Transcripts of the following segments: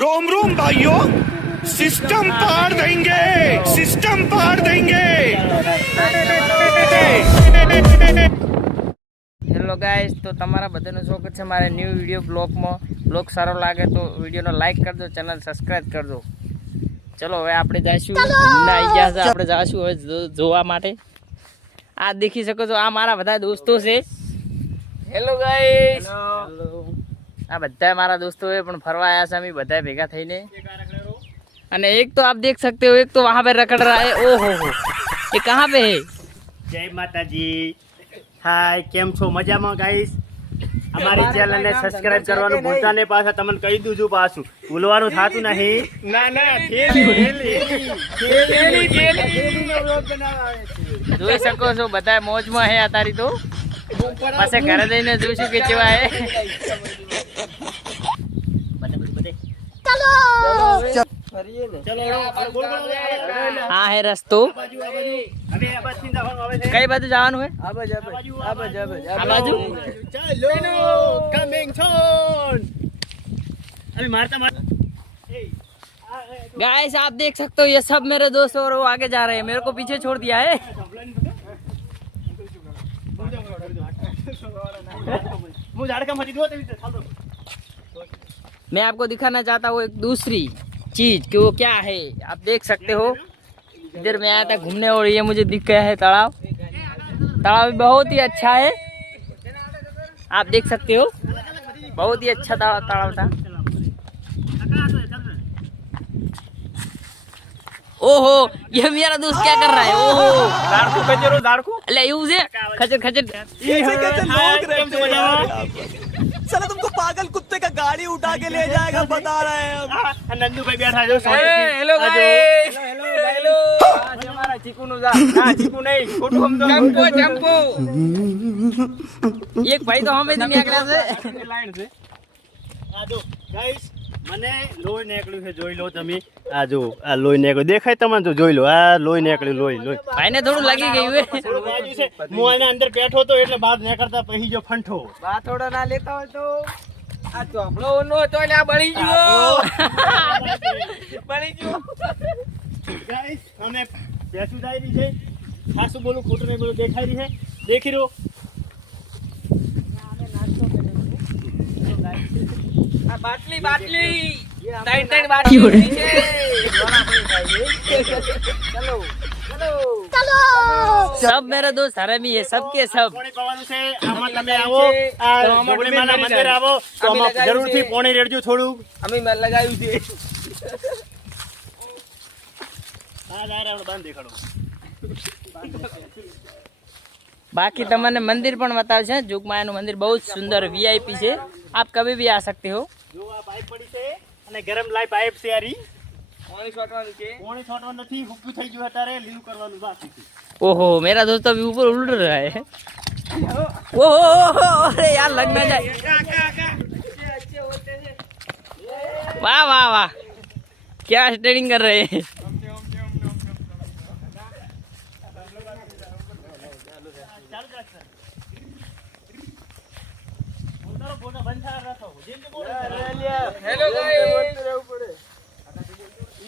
रोम रोम भाइयों सिस्टम पार देंगे सिस्टम पार देंगे હેલો ગાઈસ તો તમારા બધાનું સ્વાગત છે મારા ન્યૂ વિડીયો બ્લોગમાં બ્લોગ સારો લાગે તો વિડીયોને લાઈક કરજો ચેનલ સબસ્ક્રાઈબ કરજો ચલો હવે આપણે જઈશું ઘૂમને આવી ગયા છે આપણે જઈશું હવે જો- જોવા માટે આ દેખી શકો છો આ મારા બધા દોસ્તો છે હેલો ગાઈસ આ બધા મારા દોસ્તો છે પણ ફરવા આવ્યા છે અમે બધા ભેગા થઈને અને એક તો આપ દેખ सकते हो एक तो वहाँ पे रखड़ रहा है ओ हो हो ये कहाँ पे है જય માતાજી હાય કેમ છો મજામાં ગાઈસ અમારી ચેનલને સબસ્ક્રાઇબ કરવાનું ભૂલતા નહીં પાછા તમને કહી દઉં પાછું ભૂલવાનું થતું નહીં ના ના જોઈ શકો છો બધા મોજમાં હે અતારી તો પાસે ઘરે જઈને જોઈશું કે કેવા હે હા હે રસ્તો હવે આ બાજુથી જવાનું આવે છે. કઈ બાજુ જવાનું હે આ બાજુ, આ બાજુ, આ બાજુ. આ બાજુ ચાલો કમિંગ સોન અભી મારતા મારતા એ, આ, એ, गाइस आप देख सकते हो ये सब मेरे दोस्त और वो आगे जा रहे हैं मेरे को पीछे छोड़ दिया है હું ઝાડકામાંથી જોતો એવી રીતે ચાલતો. मैं आपको दिखाना चाहता हूँ एक दूसरी चीज़ कि वो क्या है? आप देख सकते हो। इधर मैं आया था घूमने और ये मुझे दिख गया है तालाब। तालाब बहुत ही अच्छा है। आप देख सकते हो। बहुत ही अच्छा तालाब था। ओहो ये मेरा दोस्त क्या कर रहा है? ओहो। दारकू खचर दारकू ले उसे? खचर खचर चलो तुमको पागल कुत्ता गाड़ी उठा के ले जाएगा बता रहे हैं हम આ નંદુભાઈ બેઠા છો સોરી હેલો આ જો. હેલો આ છે અમારા ચીકુનું ઝાડ. ના, ચીકુ નહીં. ખોટું સમજો. ચંપો ચંપો એક ભાઈ તો અમે નીકળ્યા છે આ જો, guys, મને લોહી નીકળ્યું છે જોઈ લો તમે આ જો આ લોહી નીકળ્યું દેખાય તમને તો જોઈ લો આ લોહી નીકળ્યું લોહી લોહી ભાઈને થોડું લાગી ગયું હે થોડું વાગ્યું છે હું આના અંદર બેઠો તો એટલે બહાર નીકળતા પછી જો ફંઠો થોડા ना लेता हो तो આ ચોપડો નો તો આ બળી ગયો બળી ગયો અમે બેસું જાય રહી છે ખાસું બોલું ખોટું નહીં બોલું દેખાઈ રહી છે દેખી રહ્યો આ બાટલી બાટલી ત્રણ ત્રણ બાટલી ચલો. સબ મેરા દોસ્ત હરામી હે સબ કે સબ. પોણી પવાનું છે. આમાં તમે આવો. આ જોગણી માના મંદિર આવો. તો આમાં જરૂરથી પોણી રેડજો થોડું અમે મેલ લગાવ્યું છે. આ દાયરા બંધ દેખાડો. બાકી તમને મંદિર પણ બતાવશે. જુગમાયાનું મંદિર બહુ સુંદર વીઆઈપી છે. આપ કભી ભી આ સકતે હો. જો આ પાઇપ પડી છે અને ગરમ લાઈ પાઇપ છે पानी छाटवानी के પોણી છોટવાનું નથી હુક્કું થઈ ગયું અત્યારે લીલું કરવાનું બાકી છે ओहो मेरा दोस्त अभी ऊपर उड़ रहा है ओहो अरे यार लग ना जाए वाह वाह वाह क्या स्टेरिंग कर रहे हैं ઉતારો બોનો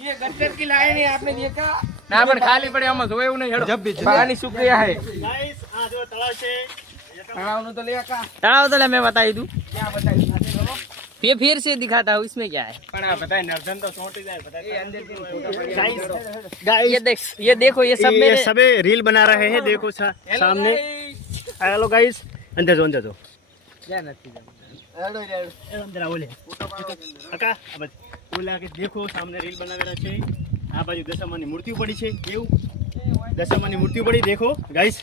ये गटर की लाइन है आपने देखा ना पर खाली पड़े हम सोए नहीं हेडो जब भी पानी सूख गया है ગાઈસ આ જો તળાવ છે तलाव तो ले मैं बताई दूं ये फिर से दिखाता हूँ इसमें क्या है गाइस ये देख ये देखो ये सब ये मेरे सबे रील बना रहे हैं देखो सा, सामने हेलो गाइस अंदर जो अंदर जो ए, अंदर आओ ले કાકા આ બાજુ. ઓલા કે દેખો સામે રીલ બનાવેલા છે આ બાજુ દશામાની મૂર્તિઓ પડી છે કેવું દશામાની મૂર્તિઓ પડી દેખો ગાઈસ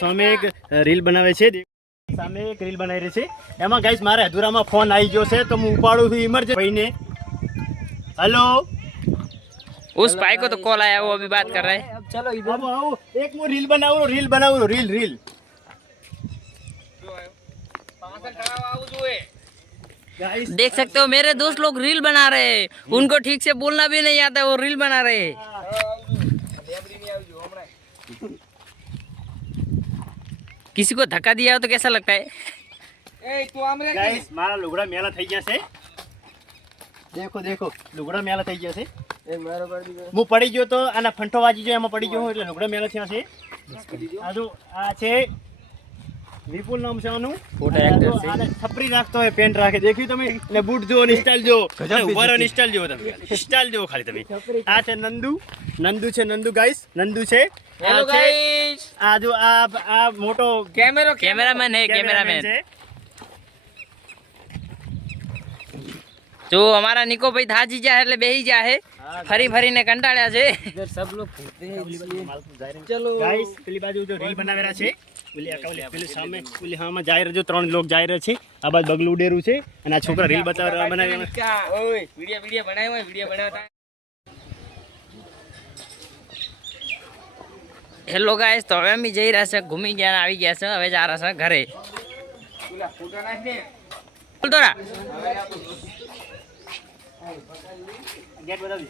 સામે એક રીલ બનાવે છે દેખો. સામે એક રીલ બનાવી રહી છે એમાં ગાઈસ મારે અધૂરામાં ફોન આવી ગયો છે તો હું ઉપાડું છું ઇમરજન્સી ભાઈને હેલો उस भाई को तो कॉल आया वो अभी बात कर रहा है આવો આવો એક હું રીલ બનાવું રીલ બનાવું રીલ રીલ गाइस देख सकते हो मेरे दोस्त लोग रील बना रहे हैं उनको ठीक से बोलना भी नहीं आता वो रील बना रहे हैं किसी को धक्का दिया हो तो कैसा लगता है ગાઈસ મારા લુગડા મેલા થઈ ગયા છે દેખો દેખો લુગડા મેલા થઈ ગયા છે એ મારો પર દીધો હું પડી ગયો તો આના ફંટો વાજી ગયો એમાં પડી ગયો હું એટલે લુગડા મેલા થયા છે આ જો આ છે વિપુલ નામ છે આનું. ફોટો એક્ટર જો છે. આને છપરી રાખતો હોય પેન્ટ રાખે. દેખ્યું તમે? ને બૂટ જો ને સ્ટાઇલ જો અને ઊભા રહો ને સ્ટાઇલ જો તમે સ્ટાઇલ જો ખાલી તમે. આ છે નંદુ. નંદુ છે નંદુ ગાઈસ નંદુ છે. હેલો ગાઈસ આ જો આ આ મોટો કેમેરો કેમેરામેન હે કેમેરામેન જો અમારા નિકો ભાઈ થાજી જાય એટલે બેહી જાય ફરી ફરીને કંટાળ્યા છે. સબ લોગ ચલો. ગાઈસ પેલી બાજુ જો રીલ બનાવેલા છે. પેલી આ કાવલી પેલી સામે પેલી હામાં જાય રહ્યો ત્રણ લોક જાય રહ્યો છે. આ બાજુ બગલું ઉડેરું છે અને આ છોકરા રીલ બતાવ બનાવી. ઓય વિડિયો વિડિયો બનાવ્યો હોય વિડિયો બનાવતા. હેલો ગાઈસ તો હવે અમે જઈ રહ્યા છે ઘૂમી ગયા આવી ગયા છે હવે જા રહ્યા છે ઘરે. બોલ તોરા ગેટ બતાવી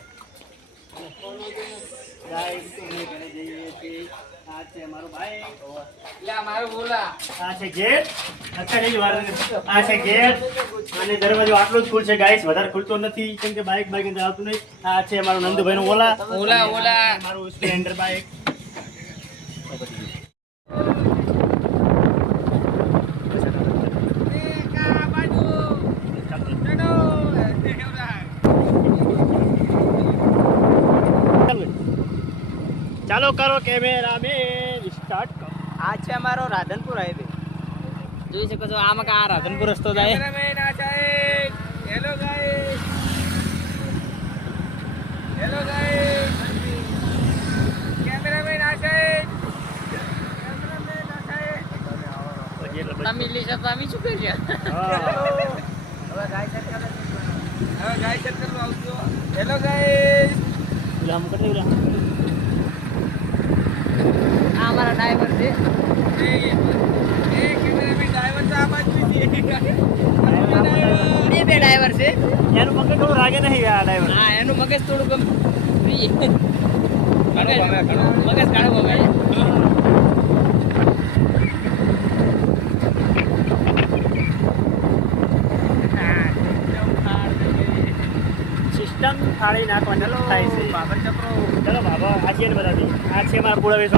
અને દરવાજો આટલો જ ખુલશે ગાઈસ વધારે ખુલતો નથી કેમ કે બાઇક બાઇક આવતું નહીં આ છે મારું નંદુભાઈ નું ઓલા ઓલા ઓલા મારું સ્પ્લેન્ડર બાઇક ચાલો કરો કેમેરામેન સ્ટાર્ટ કરો. આ છે અમારો રાધનપુર હાઈવે જોઈ શકો છો આમાં કા રાધનપુર રસ્તો જાય. Hello guys hello guys cameraman આ સાહેબ. કેમેરામેન આ સાઈડ તમિલ શબ્દ અમે શું કરીએ? હા. હવે ગાય સેટ કરો હવે ગાય કરવા આવજો હેલો ગાઈસ આમ કરી પેલા. આ અમારા ડ્રાઈવર છે. બે બે ડ્રાઈવર છે. એનું મગજ થોડું લાગે નહીં આ ડ્રાઈવર હા એનું મગજ થોડુંક મગજ મગજ કાઢવું હવે થાળી નાખવાની થાય છે. બાબર ચપરો ચલો બાબા આ છે ને બધા આ છે મારા પૂરા વેસો